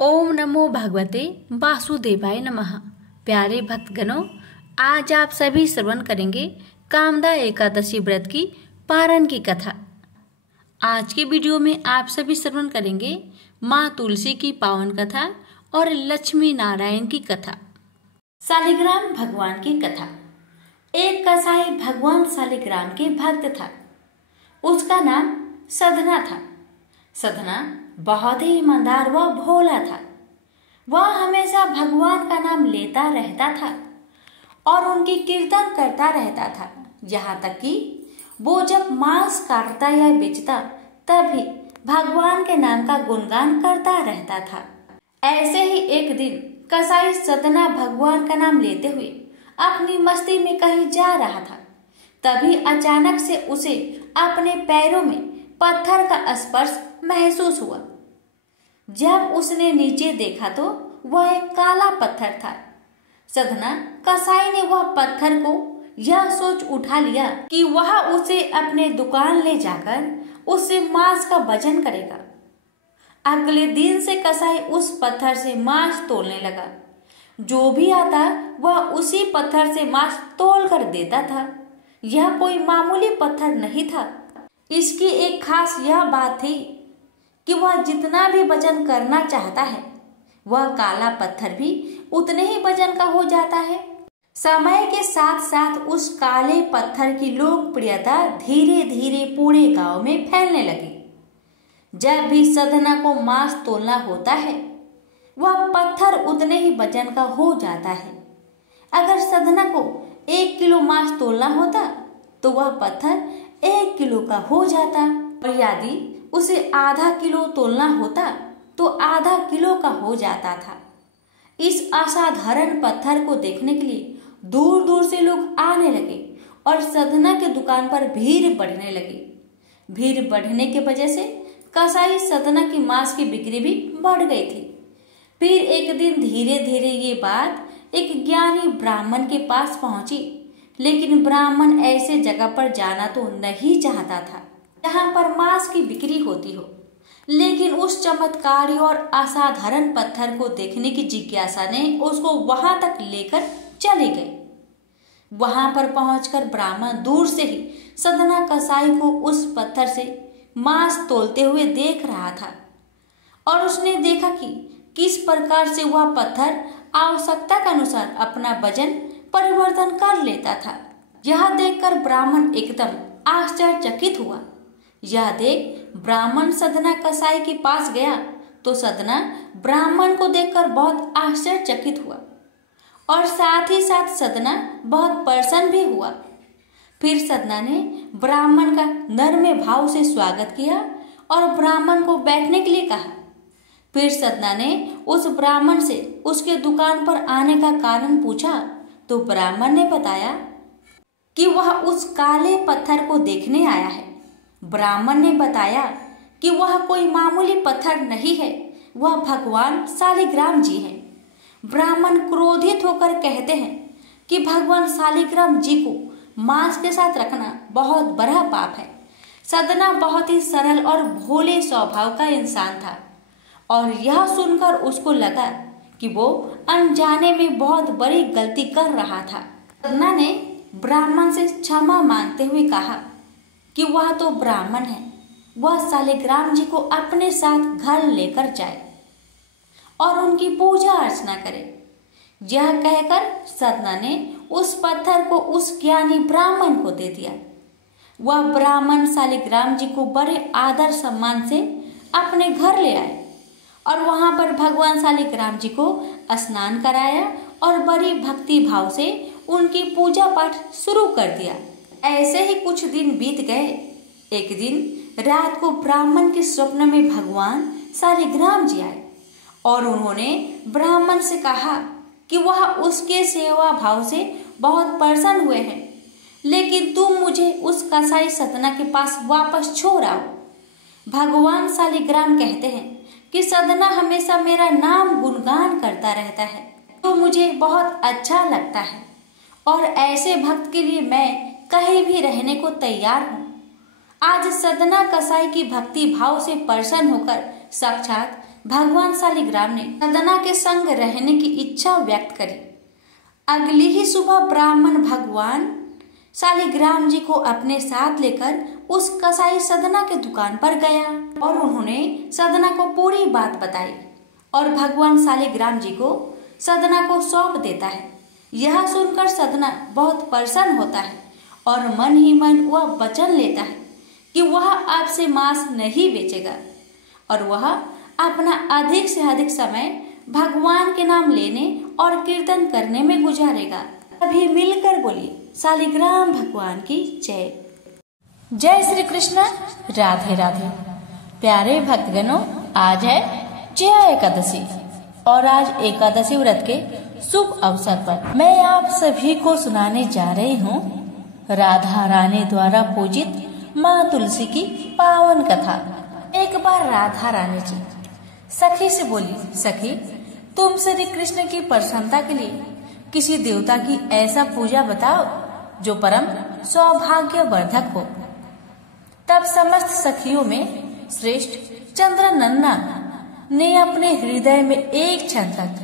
ओम नमो भगवते वासुदेवाय नमः। प्यारे भक्तगणों, आज आप सभी श्रवण करेंगे कामदा एकादशी व्रत की पारण की कथा। आज के वीडियो में आप सभी श्रवण करेंगे माँ तुलसी की पावन कथा और लक्ष्मी नारायण की कथा। शालिग्राम भगवान की कथा। एक कसाई भगवान शालिग्राम के भक्त था। उसका नाम सधना था। सधना बहुत ही ईमानदार व भोला था। वह हमेशा भगवान का नाम लेता रहता था और उनकी कीर्तन करता रहता था। यहाँ तक कि वो जब मांस काटता या बेचता तब भी भगवान के नाम का गुणगान करता रहता था। ऐसे ही एक दिन कसाई सधना भगवान का नाम लेते हुए अपनी मस्ती में कहीं जा रहा था। तभी अचानक से उसे अपने पैरों में पत्थर का स्पर्श महसूस हुआ। जब उसने नीचे देखा तो वह एक काला पत्थर था। सधना कसाई ने वह पत्थर को यह सोच उठा लिया कि वह उसे अपने दुकान ले जाकर उससे मांस का वजन करेगा। अगले दिन से कसाई उस पत्थर से मांस तोलने लगा। जो भी आता वह उसी पत्थर से मांस तोल कर देता था। यह कोई मामूली पत्थर नहीं था। इसकी एक खास यह बात थी कि वह जितना भी वजन करना चाहता है वह काला पत्थर भी उतने ही वजन का हो जाता है। समय के साथ साथ उस काले पत्थर की लोकप्रियता धीरे धीरे पूरे गांव में फैलने लगी। जब भी सधना को मांस तोलना होता है वह पत्थर उतने ही वजन का हो जाता है। अगर सधना को 1 किलो मांस तोलना होता तो वह पत्थर 1 किलो का हो जाता, और यदि उसे आधा किलो तोलना होता तो आधा किलो का हो जाता था। इस असाधारण पत्थर को देखने के लिए दूर दूर से लोग आने लगे और सधना के दुकान पर भीड़ बढ़ने लगी। भीड़ बढ़ने की वजह से कसाई सधना की मांस की बिक्री भी बढ़ गई थी। फिर एक दिन धीरे धीरे ये बात एक ज्ञानी ब्राह्मण के पास पहुंची, लेकिन ब्राह्मण ऐसे जगह पर जाना तो नहीं चाहता था जहां पर मांस की बिक्री होती हो। लेकिन उस चमत्कारी और असाधारण पत्थर को देखने की जिज्ञासा ने उसको वहां तक लेकर चली गई। वहां पर पहुंचकर ब्राह्मण दूर से ही सधना कसाई को उस पत्थर से मांस तोलते हुए देख रहा था और उसने देखा कि किस प्रकार से वह पत्थर आवश्यकता के अनुसार अपना वजन परिवर्तन कर लेता था। यह देखकर ब्राह्मण एकदम आश्चर्यचकित हुआ। यह देख ब्राह्मण सधना कसाई के पास गया तो सधना ब्राह्मण को देखकर बहुत आश्चर्यचकित हुआ और साथ ही साथ सधना बहुत प्रसन्न भी हुआ। फिर सधना ने ब्राह्मण का नम्र भाव से स्वागत किया और ब्राह्मण को बैठने के लिए कहा। फिर सधना ने उस ब्राह्मण से उसके दुकान पर आने का कारण पूछा तो ब्राह्मण ने बताया कि वह उस काले पत्थर को देखने आया है। ब्राह्मण ने बताया कि वह कोई मामूली पत्थर नहीं है, वह भगवान शालिग्राम जी हैं। ब्राह्मण क्रोधित होकर कहते हैं कि भगवान शालिग्राम जी को मांस के साथ रखना बहुत बड़ा पाप है। सधना बहुत ही सरल और भोले स्वभाव का इंसान था और यह सुनकर उसको लगा कि वो अनजाने में बहुत बड़ी गलती कर रहा था। सधना ने ब्राह्मण से क्षमा मांगते हुए कहा कि वह तो ब्राह्मण है, वह शालिग्राम जी को अपने साथ घर लेकर जाए और उनकी पूजा अर्चना करे। यह कहकर सधना ने उस पत्थर को उस ज्ञानी ब्राह्मण को दे दिया। वह ब्राह्मण शालिग्राम जी को बड़े आदर सम्मान से अपने घर ले आए और वहां पर भगवान शालिग्राम जी को स्नान कराया और बड़ी भक्ति भाव से उनकी पूजा पाठ शुरू कर दिया। ऐसे ही कुछ दिन बीत गए। एक दिन रात को ब्राह्मण के स्वप्न में भगवान शालिग्राम जी आए और उन्होंने ब्राह्मण से कहा कि वह उसके सेवा भाव से बहुत प्रसन्न हुए हैं, लेकिन तुम मुझे उस कसाई सधना के पास वापस छोड़ आओ। भगवान शालिग्राम कहते हैं कि सधना हमेशा मेरा नाम गुणगान करता रहता है, तो मुझे बहुत अच्छा लगता है और ऐसे भक्त के लिए मैं कहीं भी रहने को तैयार हूँ। आज सधना कसाई की भक्ति भाव से प्रसन्न होकर साक्षात भगवान शालिग्राम ने सदना के संग रहने की इच्छा व्यक्त करी। अगली ही सुबह ब्राह्मण भगवान शालिग्राम जी को अपने साथ लेकर उस कसाई सदना के दुकान पर गया और उन्होंने सदना को पूरी बात बताई और भगवान शालिग्राम जी को सदना को सौंप देता है। यह सुनकर सदना बहुत प्रसन्न होता है और मन ही मन वह वचन लेता है कि वह अब से मांस नहीं बेचेगा और वह अपना अधिक से अधिक समय भगवान के नाम लेने और कीर्तन करने में गुजारेगा। सभी मिलकर बोलिए शालिग्राम भगवान की जय। जय श्री कृष्ण। राधे राधे। प्यारे भक्तगणों, आज है जया एकादशी और आज एकादशी व्रत के शुभ अवसर पर मैं आप सभी को सुनाने जा रही हूँ राधा रानी द्वारा पूजित माँ तुलसी की पावन कथा। एक बार राधा रानी जी सखी से बोली, सखी तुम श्री कृष्ण की प्रसन्नता के लिए किसी देवता की ऐसा पूजा बताओ जो परम सौभाग्यवर्धक हो। तब समस्त सखियों में श्रेष्ठ चंद्रनन्ना ने अपने हृदय में एक क्षण तक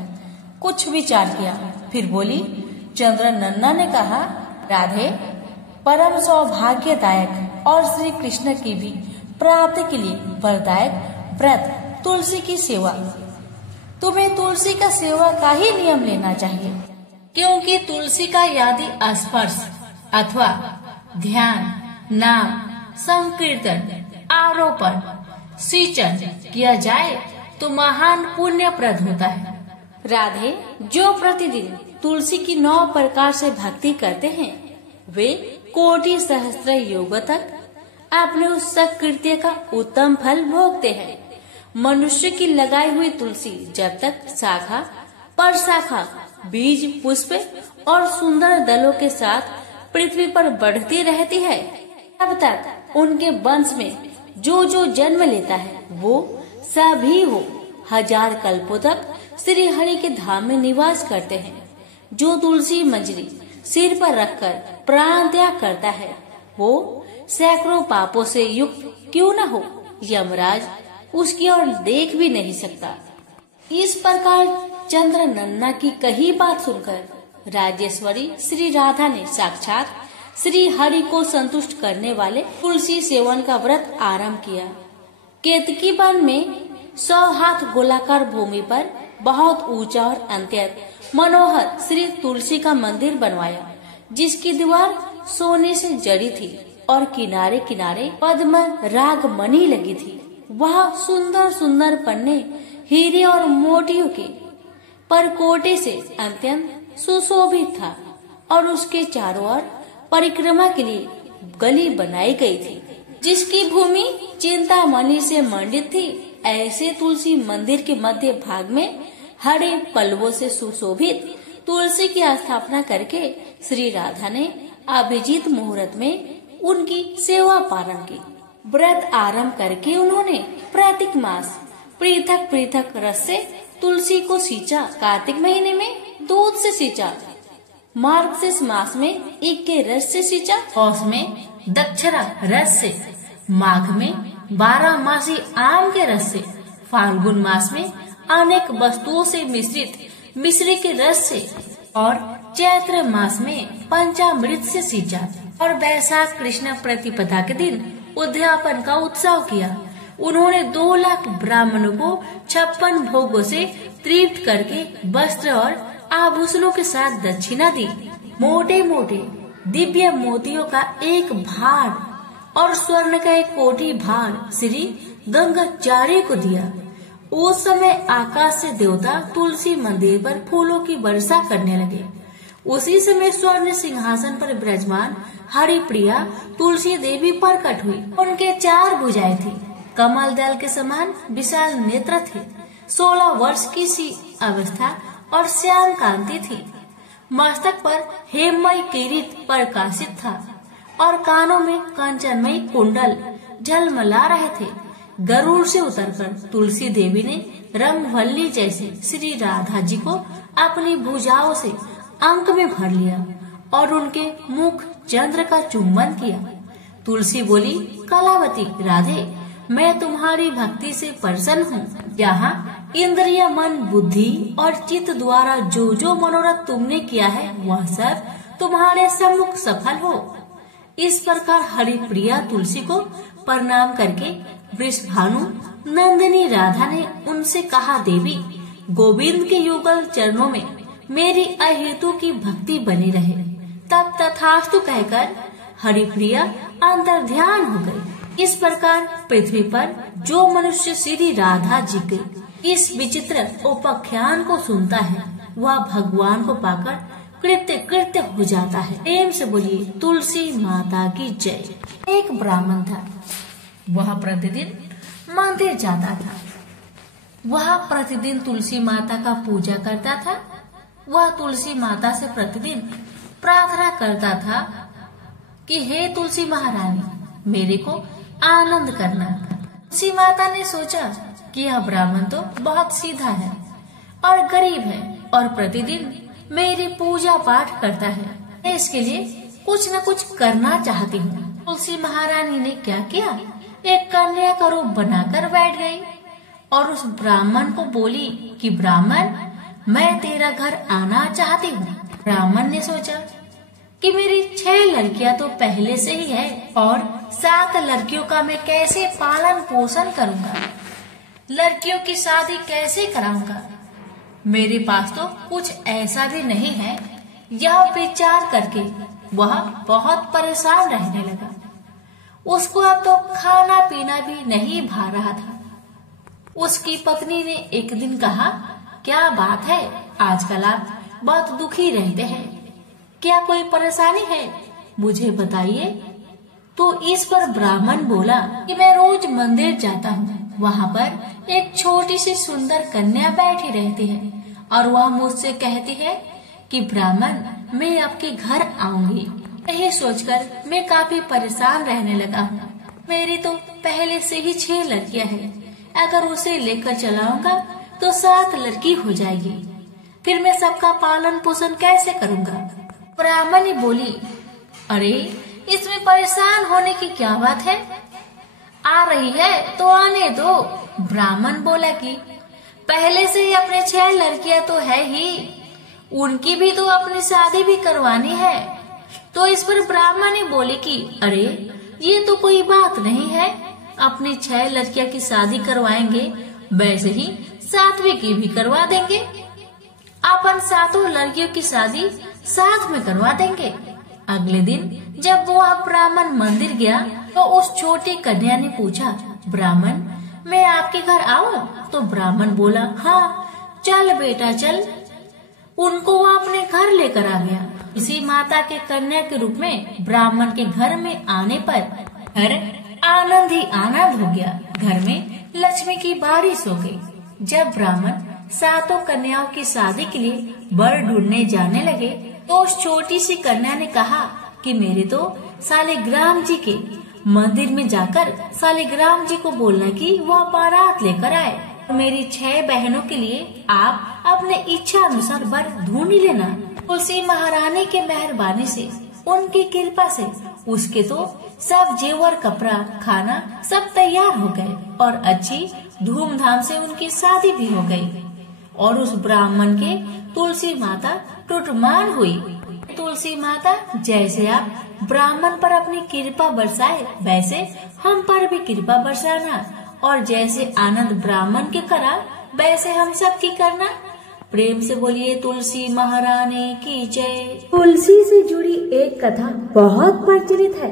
कुछ विचार किया। फिर बोली, चंद्रनन्ना ने कहा, राधे परम सौभाग्यदायक और श्री कृष्ण की भी प्राप्ति के लिए वरदायक व्रत तुलसी की सेवा। तुम्हें तुलसी का सेवा का ही नियम लेना चाहिए, क्योंकि तुलसी का यदि स्पर्श अथवा ध्यान, नाम, संकीर्तन, आरोपण, सिंचन किया जाए तो महान पुण्यप्रद होता है। राधे जो प्रतिदिन तुलसी की 9 प्रकार से भक्ति करते हैं वे कोटि सहस्त्र योग तक अपने उस सत्कृत्य का उत्तम फल भोगते हैं। मनुष्य की लगाई हुई तुलसी जब तक शाखा पर शाखा, बीज, पुष्प और सुंदर दलों के साथ पृथ्वी पर बढ़ती रहती है, तब तक उनके वंश में जो जो जन्म लेता है वो सभी वो 1000 कल्पों तक श्री हरि के धाम में निवास करते हैं। जो तुलसी मंजरी सिर पर रखकर प्राण त्याग करता है वो सैकड़ों पापों से युक्त क्यों न हो, यमराज उसकी ओर देख भी नहीं सकता। इस प्रकार चंद्रनन्ना की कही बात सुनकर राजेश्वरी श्री राधा ने साक्षात श्री हरि को संतुष्ट करने वाले तुलसी सेवन का व्रत आरंभ किया। केतकी वन में 100 हाथ गोलाकार भूमि पर बहुत ऊंचा और अत्यंत मनोहर श्री तुलसी का मंदिर बनवाया, जिसकी दीवार सोने से जड़ी थी और किनारे किनारे पद्म राग मणि लगी थी। वहाँ सुंदर सुंदर पन्ने हीरे और मोतियों के परकोटे से अत्यंत सुशोभित था और उसके चारों ओर परिक्रमा के लिए गली बनाई गई थी, जिसकी भूमि चिंतामणि से मंडित थी। ऐसे तुलसी मंदिर के मध्य भाग में हरे पल्लवों से सुशोभित तुलसी की स्थापना करके श्री राधा ने अभिजीत मुहूर्त में उनकी सेवा पालन की। व्रत आरंभ करके उन्होंने प्रत्येक मास पृथक पृथक रस से तुलसी को सींचा। कार्तिक महीने में दूध से सींचा, मार्गशीर्ष मास में ईख के रस से सींचा, पौष में दक्षरा रस से, माघ में 12 मासी आम के रस से, फाल्गुन मास में अनेक वस्तुओं से मिश्रित मिश्री के रस से और चैत्र मास में पंचामृत से सींचा और वैशाख कृष्ण प्रतिपदा के दिन उद्यापन का उत्सव किया। उन्होंने 2 लाख ब्राह्मणों को 56 भोगों से तृप्त करके वस्त्र और आभूषणों के साथ दक्षिणा दी। मोटे मोटे दिव्य मोतियों का एक भार और स्वर्ण का एक कोटि भार श्री गंगाचार्य को दिया। उस समय आकाश से देवता तुलसी मंदिर पर फूलों की वर्षा करने लगे। उसी समय स्वर्ण सिंहासन पर विराजमान हरिप्रिया तुलसी देवी प्रकट हुई। उनके 4 भुजाएं थी, कमल दल के समान विशाल नेत्र थे, 16 वर्ष की सी अवस्था और श्याम कांति थी। मस्तक पर हेममय किरीट प्रकाशित था और कानों में कंचनमय कुंडल झलमला रहे थे। गरुड़ से उतरकर तुलसी देवी ने रंगवल्ली जैसे श्री राधा जी को अपनी भुजाओं से अंक में भर लिया और उनके मुख चंद्र का चुंबन किया। तुलसी बोली, कलावती राधे, मैं तुम्हारी भक्ति से प्रसन्न हूँ। यहाँ इंद्रिय, मन, बुद्धि और चित्त द्वारा जो जो मनोरथ तुमने किया है वह सब तुम्हारे सम्मुख सफल हो। इस प्रकार हरिप्रिया तुलसी को प्रणाम करके वृषभानु नंदिनी राधा ने उनसे कहा, देवी गोविंद के युगल चरणों में मेरी अहेतु की भक्ति बनी रहे। तब तथास्तु कहकर हरिप्रिया अंतर्ध्यान हो गई। इस प्रकार पृथ्वी पर जो मनुष्य श्री राधा जी के इस विचित्र उपाख्यान को सुनता है वह भगवान को पाकर कृत्य कृत्य हो जाता है। प्रेम से बोलिए तुलसी माता की जय। एक ब्राह्मण था, वह प्रतिदिन मंदिर जाता था। वह प्रतिदिन तुलसी माता का पूजा करता था। वह तुलसी माता से प्रतिदिन प्रार्थना करता था कि हे तुलसी महारानी, मेरे को आनंद करना। तुलसी माता ने सोचा कि यह ब्राह्मण तो बहुत सीधा है और गरीब है और प्रतिदिन मेरी पूजा पाठ करता है, मैं इसके लिए कुछ न कुछ करना चाहती हूँ। तुलसी महारानी ने क्या किया, एक कन्या का रूप बनाकर बैठ गई और उस ब्राह्मण को बोली कि ब्राह्मण, मैं तेरा घर आना चाहती हूँ। ब्राह्मण ने सोचा कि मेरी 6 लड़कियां तो पहले से ही है और 7 लड़कियों का मैं कैसे पालन पोषण करूँगा, लड़कियों की शादी कैसे कराऊंगा, मेरे पास तो कुछ ऐसा भी नहीं है। यह विचार करके वह बहुत परेशान रहने लगा। उसको अब तो खाना पीना भी नहीं भा रहा था। उसकी पत्नी ने एक दिन कहा, क्या बात है, आजकल आप बहुत दुखी रहते हैं, क्या कोई परेशानी है, मुझे बताइए। तो इस पर ब्राह्मण बोला कि मैं रोज मंदिर जाता हूँ, वहाँ पर एक छोटी सी सुंदर कन्या बैठी रहती है और वह मुझसे कहती है कि ब्राह्मण, मैं आपके घर आऊंगी। यही सोचकर मैं काफी परेशान रहने लगा हूँ। मेरी तो पहले से ही 6 लड़कियां हैं, अगर उसे लेकर चलाऊंगा तो 7 लड़की हो जाएगी, फिर मैं सबका पालन पोषण कैसे करूँगा। ब्राह्मणी बोली, अरे इसमें परेशान होने की क्या बात है, आ रही है तो आने दो। ब्राह्मण बोला कि पहले से ही अपने 6 लड़कियां तो है ही, उनकी भी तो अपनी शादी भी करवानी है। तो इस पर ब्राह्मणी बोली कि अरे ये तो कोई बात नहीं है, अपनी 6 लड़कियां की शादी करवाएंगे, वैसे ही 7वीं की भी करवा देंगे, अपन 7 लड़कियों की शादी साथ में करवा देंगे। अगले दिन जब वो ब्राह्मण मंदिर गया तो उस छोटी कन्या ने पूछा, ब्राह्मण, मैं आपके घर आऊं? तो ब्राह्मण बोला, हाँ चल बेटा चल। उनको वो अपने घर लेकर आ गया। इसी माता के कन्या के रूप में ब्राह्मण के घर में आने पर घर आनंद ही आनंद हो गया। घर में लक्ष्मी की बारिश हो गई। जब ब्राह्मण 7 कन्याओं की शादी के लिए वर ढूंढने जाने लगे तो उस छोटी सी कन्या ने कहा कि मेरे तो शालिग्राम जी के मंदिर में जाकर शालिग्राम जी को बोलना कि वह बारात लेकर आए। मेरी 6 बहनों के लिए आप अपने इच्छा अनुसार वर ढूंढ लेना। तुलसी महारानी के मेहरबानी से, उनकी कृपा से उसके तो सब जेवर, कपड़ा, खाना सब तैयार हो गए और अच्छी धूमधाम से उनकी शादी भी हो गई। और उस ब्राह्मण के तुलसी माता टुटमान हुई। तुलसी माता, जैसे आप ब्राह्मण पर अपनी कृपा बरसाए वैसे हम पर भी कृपा बरसाना, और जैसे आनंद ब्राह्मण के करा वैसे हम सब की करना। प्रेम से बोलिए तुलसी महारानी की जय। तुलसी से जुड़ी एक कथा बहुत प्रचलित है।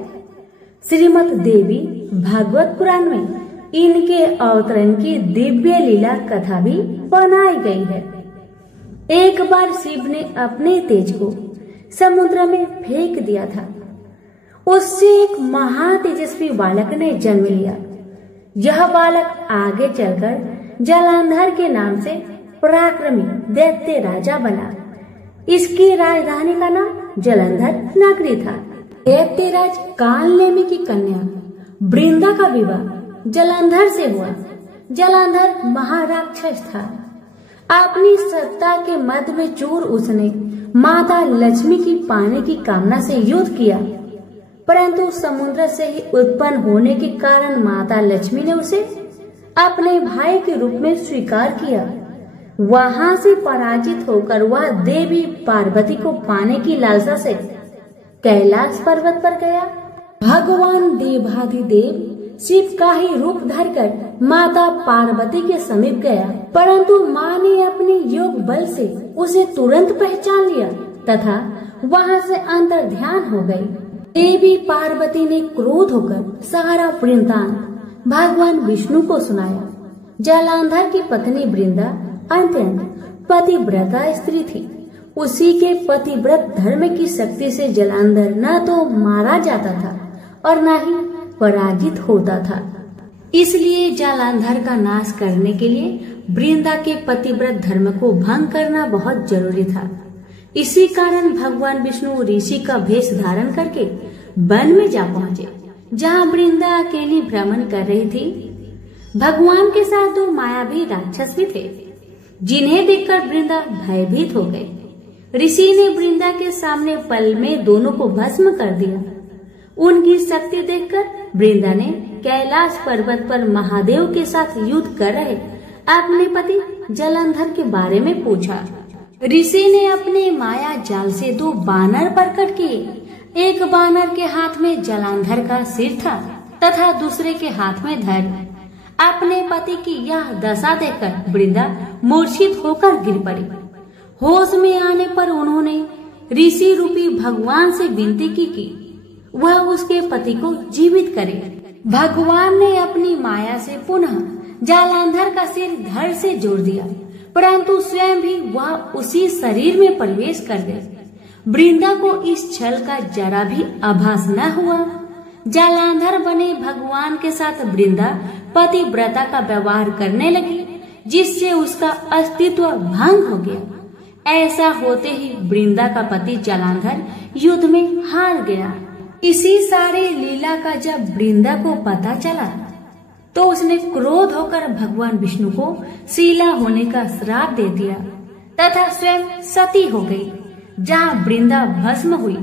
श्रीमद् देवी भागवत पुराण में इनके अवतरण की दिव्य लीला कथा भी बनाई गई है। एक बार शिव ने अपने तेज को समुद्र में फेंक दिया था। उससे एक महातेजस्वी बालक ने जन्म लिया। यह बालक आगे चलकर जलंधर के नाम से पराक्रमी दैत्य राजा बना। इसकी राजधानी का नाम जलंधर नगरी था। दैत्यराज कालनेमी की कन्या वृंदा का विवाह जलंधर से हुआ। जलंधर महाराक्षस था। अपनी सत्ता के मद में चूर उसने माता लक्ष्मी की पाने की कामना से युद्ध किया, परंतु समुद्र से ही उत्पन्न होने के कारण माता लक्ष्मी ने उसे अपने भाई के रूप में स्वीकार किया। वहां से पराजित होकर वह देवी पार्वती को पाने की लालसा से कैलाश पर्वत पर गया। भगवान देवाधिदेव शिव का ही रूप धरकर माता पार्वती के समीप गया, परंतु माँ ने अपने योग बल से उसे तुरंत पहचान लिया तथा वहां से अंतर ध्यान हो गई। देवी पार्वती ने क्रोध होकर सारा वृत्तांत भगवान विष्णु को सुनाया। जालंधर की पत्नी वृंदा अत्यंत पतिव्रता स्त्री थी। उसी के पतिव्रत धर्म की शक्ति से जालंधर न तो मारा जाता था और न ही पराजित होता था। इसलिए जालंधर का नाश करने के लिए वृंदा के पतिव्रत धर्म को भंग करना बहुत जरूरी था। इसी कारण भगवान विष्णु ऋषि का भेष धारण करके वन में जा पहुँचे, जहाँ वृंदा अकेली भ्रमण कर रही थी। भगवान के साथ दो मायावी राक्षस भी थे, जिन्हें देखकर वृंदा भयभीत हो गई। ऋषि ने वृंदा के सामने पल में दोनों को भस्म कर दिया। उनकी शक्ति देखकर वृंदा ने कैलाश पर्वत पर महादेव के साथ युद्ध कर रहे अपने पति जालंधर के बारे में पूछा। ऋषि ने अपने माया जाल से दो बानर प्रकट किए। एक बानर के हाथ में जालंधर का सिर था तथा दूसरे के हाथ में धड़। अपने पति की यह दशा देखकर वृंदा मूर्छित होकर गिर पड़ी। होश में आने पर उन्होंने ऋषि रूपी भगवान से विनती की कि वह उसके पति को जीवित करे। भगवान ने अपनी माया से पुनः जालंधर का सिर धड़ से जोड़ दिया, परंतु स्वयं भी वह उसी शरीर में प्रवेश कर गए। वृंदा को इस छल का जरा भी आभास न हुआ। जालंधर बने भगवान के साथ वृंदा पतिव्रता का व्यवहार करने लगी, जिससे उसका अस्तित्व भंग हो गया। ऐसा होते ही वृंदा का पति जालंधर युद्ध में हार गया। इसी सारे लीला का जब वृंदा को पता चला तो उसने क्रोध होकर भगवान विष्णु को शीला होने का श्राप दे दिया तथा स्वयं सती हो गई। जहाँ वृंदा भस्म हुई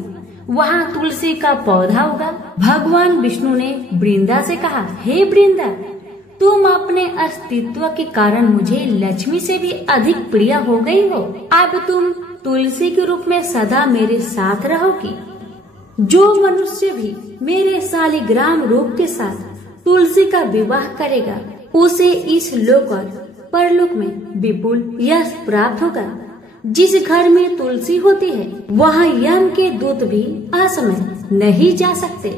वहाँ तुलसी का पौधा उगा। भगवान विष्णु ने वृंदा से कहा, हे वृंदा, तुम अपने अस्तित्व के कारण मुझे लक्ष्मी से भी अधिक प्रिय हो गई हो। अब तुम तुलसी के रूप में सदा मेरे साथ रहोगी। जो मनुष्य भी मेरे शालिग्राम रूप के साथ तुलसी का विवाह करेगा उसे इस लोक और परलोक में विपुल यश प्राप्त होगा। जिस घर में तुलसी होती है वहाँ यम के दूत भी असमय नहीं जा सकते।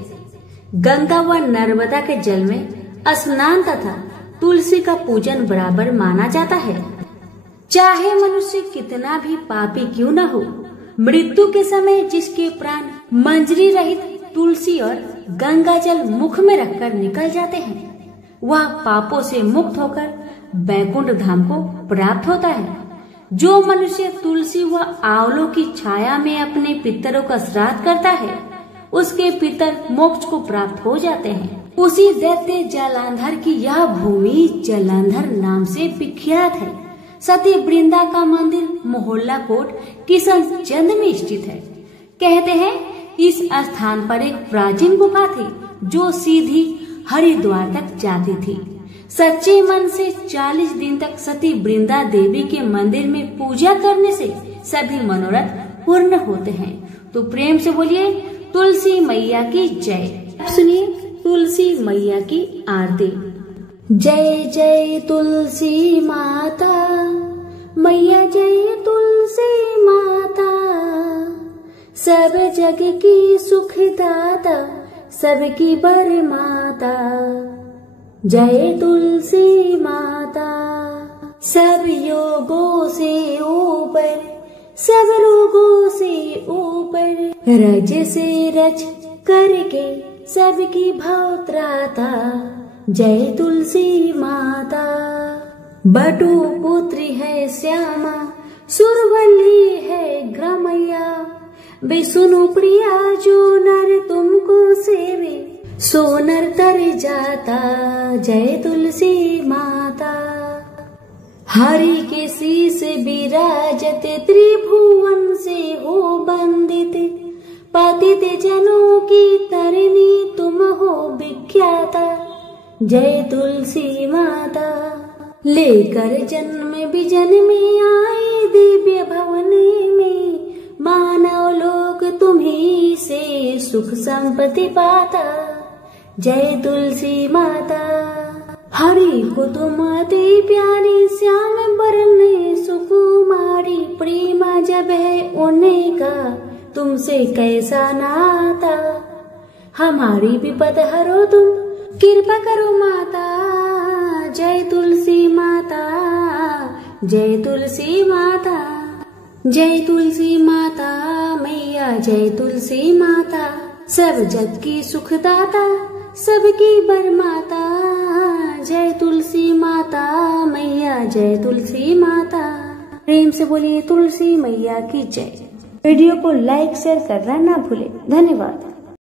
गंगा व नर्मदा के जल में स्नान तथा तुलसी का पूजन बराबर माना जाता है। चाहे मनुष्य कितना भी पापी क्यों न हो, मृत्यु के समय जिसके प्राण मंजरी रहित तुलसी और गंगा जल मुख में रखकर निकल जाते हैं, वह पापों से मुक्त होकर बैकुंठ धाम को प्राप्त होता है। जो मनुष्य तुलसी व आंवलों की छाया में अपने पितरों का श्राद्ध करता है, उसके पितर मोक्ष को प्राप्त हो जाते हैं। उसी दैत्य जालंधर की यह भूमि जालंधर नाम से विख्यात है। सती वृंदा का मंदिर मोहल्ला कोट किशनचंद में स्थित है। कहते हैं इस स्थान पर एक प्राचीन गुफा थी जो सीधी हरिद्वार तक जाती थी। सच्चे मन से 40 दिन तक सती वृंदा देवी के मंदिर में पूजा करने से सभी मनोरथ पूर्ण होते हैं। तो प्रेम से बोलिए तुलसी मैया की जय। सुनिए तुलसी मैया की आरती। जय जय तुलसी माता मैया, जय तुलसी माता, सब जग की सुखदाता, सबकी बर माता। जय तुलसी माता, सब योगों से ऊपर, सब रोगों से ऊपर, रज से रच करके सबकी भाव त्राता। जय तुलसी माता। बटु पुत्री है श्यामा, सुरवल्ली है ग्रामैया, विष्णु प्रिया जो नर तुमको सेवे, सो नर तर जाता। जय तुलसी माता। हरि के शीस विराजत, त्रिभुवन से हो बंदित, पतित जनों की तरनी तुम हो विख्याता। जय तुलसी माता। लेकर जन्म विजन में आई दिव्य भवन में, मानव लोक तुम्ही से सुख संपत्ति पाता। जय तुलसी माता। हरि को तुम अति प्यारी, श्याम बरन सुकुमारी, प्रेमा जब है उनका तुमसे कैसा नाता। हमारी विपद हरो तुम, कृपा करो माता। जय तुलसी माता, जय तुलसी माता। जय तुलसी माता मैया, जय तुलसी माता। सब जग की सुखदाता, सबकी बरमाता। जय तुलसी माता मैया, जय तुलसी माता। प्रेम से बोलिए तुलसी मैया की जय। वीडियो को लाइक शेयर करना ना भूले। धन्यवाद।